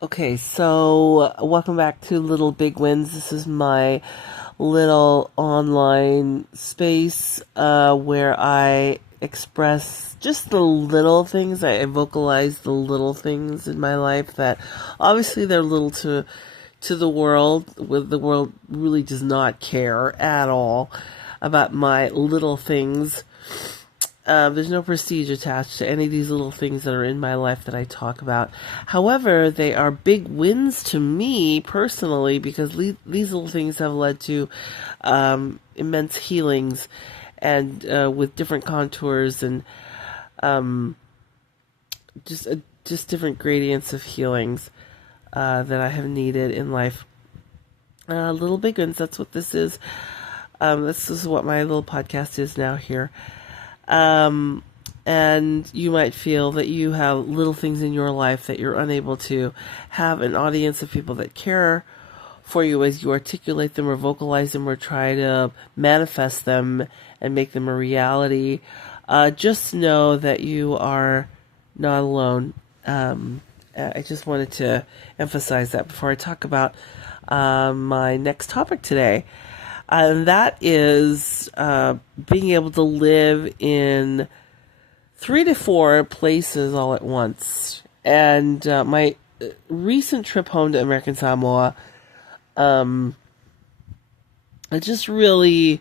Okay, so welcome back to Little Big Wins. This is my little online space where I express just the little things. I vocalize the little things in my life that obviously they're little to the world. The world really does not care at all about my little things. There's no prestige attached to any of these little things that are in my life that I talk about. However, they are big wins to me personally because these little things have led to immense healings and with different contours and um, just different gradients of healings that I have needed in life. Little big wins, that's what this is. This is what my little podcast is now here. Um, and you might feel that you have little things in your life that you're unable to have an audience of people that care for you as you articulate them or vocalize them or try to manifest them and make them a reality. Just know that you are not alone. I just wanted to emphasize that before I talk about my next topic today. And that is being able to live in 3 to 4 places all at once. And my recent trip home to American Samoa, it just really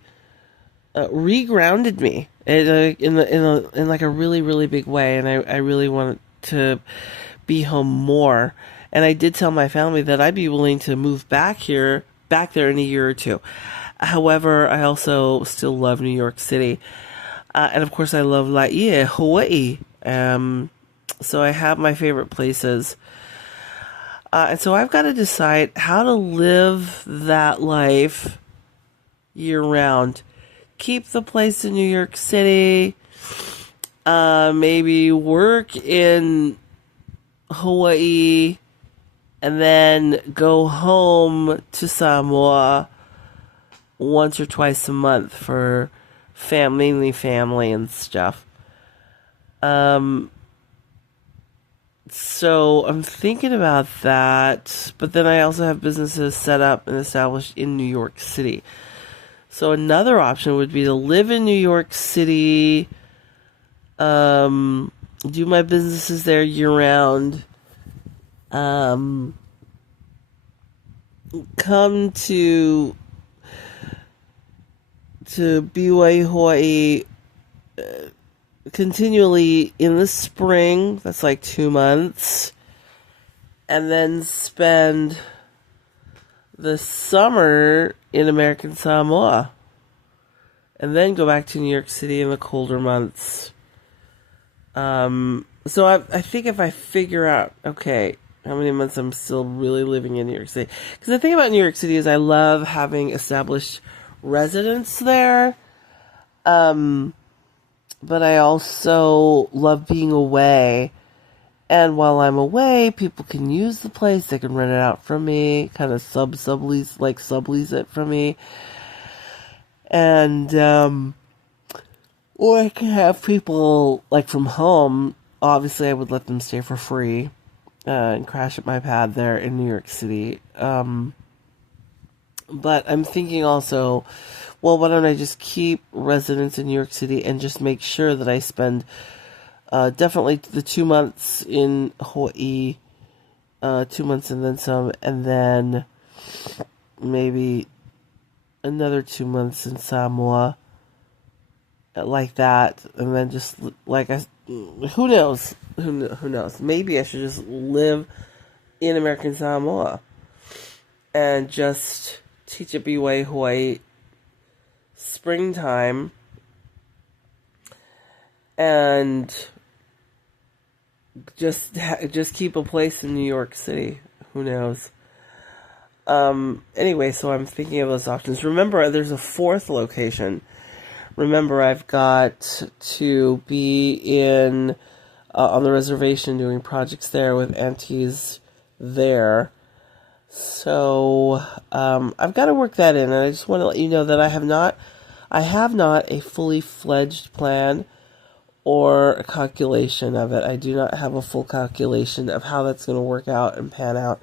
regrounded me in like a really really big way, and I really wanted to be home more. And I did tell my family that I'd be willing to move back there in a year or two. However, I also still love New York City. And of course, I love Laie, Hawaii. So I have my favorite places. And so I've got to decide how to live that life year round. Keep the place in New York City. Maybe work in Hawaii. And then go home to Samoa once or twice a month for mainly family and stuff. So I'm thinking about that, but then I also have businesses set up and established in New York City. So another option would be to live in New York City, do my businesses there year round, come to BYU Hawaii continually in the spring. That's like 2 months, and then spend the summer in American Samoa, and then go back to New York City in the colder months. So I think if I figure out, okay, how many months I'm still really living in New York City. Because the thing about New York City is I love having established residents there. But I also love being away. And while I'm away, people can use the place. They can rent it out from me, kind of sublease it from me. And, or I can have people, like, from home. Obviously, I would let them stay for free and crash at my pad there in New York City. But I'm thinking also, well, why don't I just keep residents in New York City and just make sure that I spend definitely the 2 months in Hawaii, 2 months and then some, and then maybe another 2 months in Samoa, like that, and then just like who knows? Who knows? Maybe I should just live in American Samoa and just teach at BYU Hawaii springtime and just keep a place in New York City. Who knows? Anyway, so I'm thinking of those options. Remember, there's a fourth location. Remember, I've got to be in on the reservation doing projects there with aunties there. So I've got to work that in, and I just want to let you know that I have not a fully fledged plan or a calculation of it. I do not have a full calculation of how that's going to work out and pan out.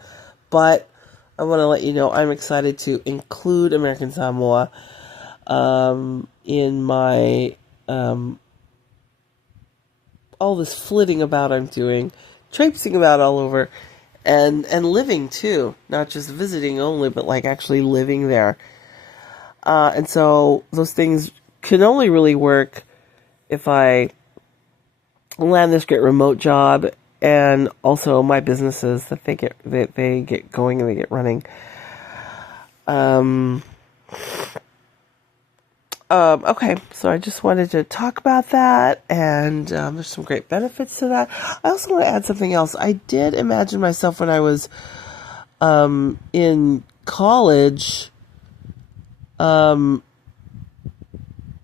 But I want to let you know I'm excited to include American Samoa in my all this flitting about I'm doing, traipsing about all over, and living too, not just visiting only, but like actually living there. And so those things can only really work if I land this great remote job, and also my businesses that they get going and they get running. Okay, so I just wanted to talk about that, and there's some great benefits to that. I also want to add something else. I did imagine myself when I was in college.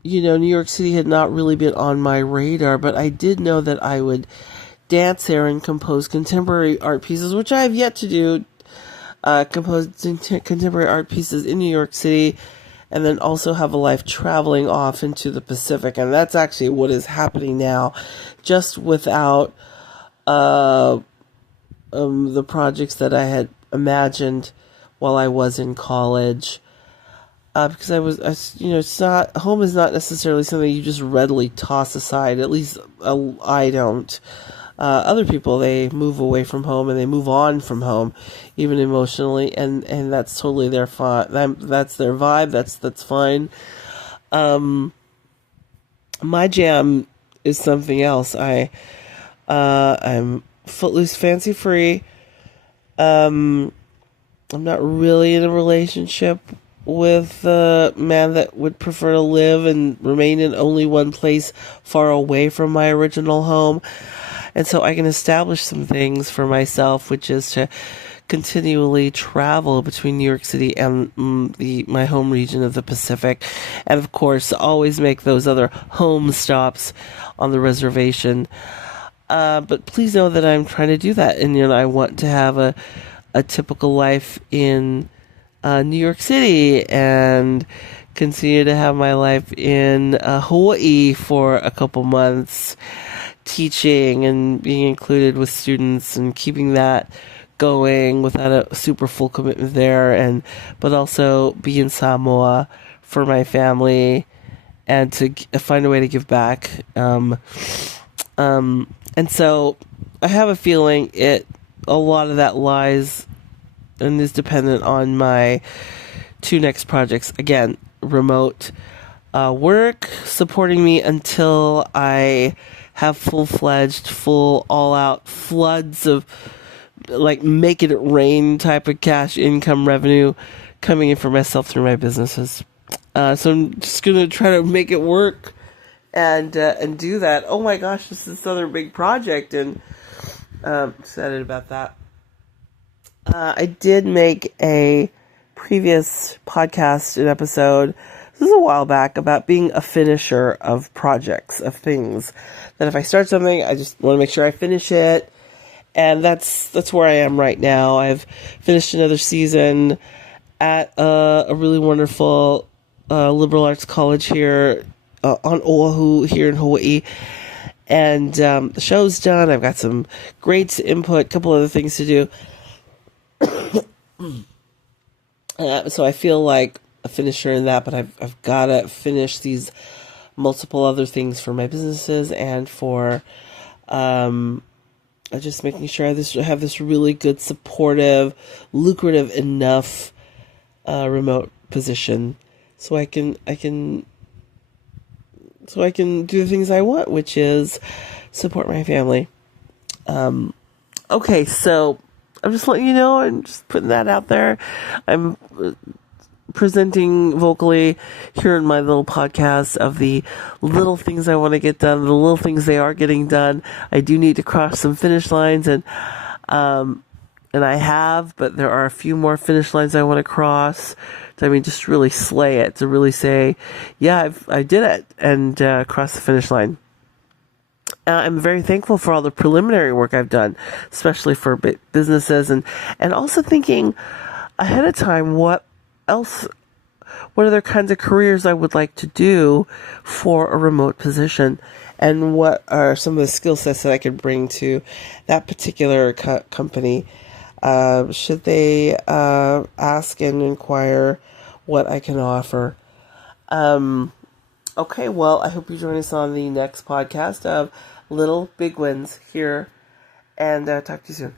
New York City had not really been on my radar, but I did know that I would dance there and compose contemporary art pieces, which I have yet to do. Compose contemporary art pieces in New York City, and then also have a life traveling off into the Pacific. And that's actually what is happening now, just without the projects that I had imagined while I was in college. Because it's not, home is not necessarily something you just readily toss aside. At least I don't. Other people, they move away from home and they move on from home, even emotionally, and that's totally their that's their vibe. That's fine. My jam is something else. I'm footloose, fancy free. I'm not really in a relationship with a man that would prefer to live and remain in only one place far away from my original home. And so I can establish some things for myself, which is to continually travel between New York City and my home region of the Pacific. And of course, always make those other home stops on the reservation. But please know that I'm trying to do that. And, I want to have a typical life in New York City and continue to have my life in Hawaii for a couple months, teaching and being included with students and keeping that going without a super full commitment there, but also be in Samoa for my family and to find a way to give back. And so I have a feeling a lot of that lies and is dependent on my two next projects. Again, remote work supporting me until I have full-fledged, all-out floods of like make it rain type of cash income revenue coming in for myself through my businesses. So I'm just gonna try to make it work and do that. Oh my gosh, this is another big project, and excited about that. I did make a previous podcast, an episode, this is a while back, about being a finisher of projects, of things. That if I start something, I just want to make sure I finish it. And that's where I am right now. I've finished another season at a really wonderful liberal arts college here on Oahu, here in Hawaii. And the show's done. I've got some great input, a couple other things to do. So I feel like a finisher in that, but I've got to finish these multiple other things for my businesses and for just making sure I have this really good, supportive, lucrative enough remote position so I can do the things I want, which is support my family. Okay, so I'm just letting you know, I'm just putting that out there. I'm presenting vocally here in my little podcast of the little things I want to get done, the little things they are getting done. I do need to cross some finish lines, and I have, but there are a few more finish lines I want to cross. Just really slay it, to really say, yeah, I did it, and cross the finish line. I'm very thankful for all the preliminary work I've done, especially for businesses, and also thinking ahead of time what other kinds of careers I would like to do for a remote position. and what are some of the skill sets that I could bring to that particular company. Should they ask and inquire what I can offer? Okay, well, I hope you join us on the next podcast of Little Big Wins here, and talk to you soon.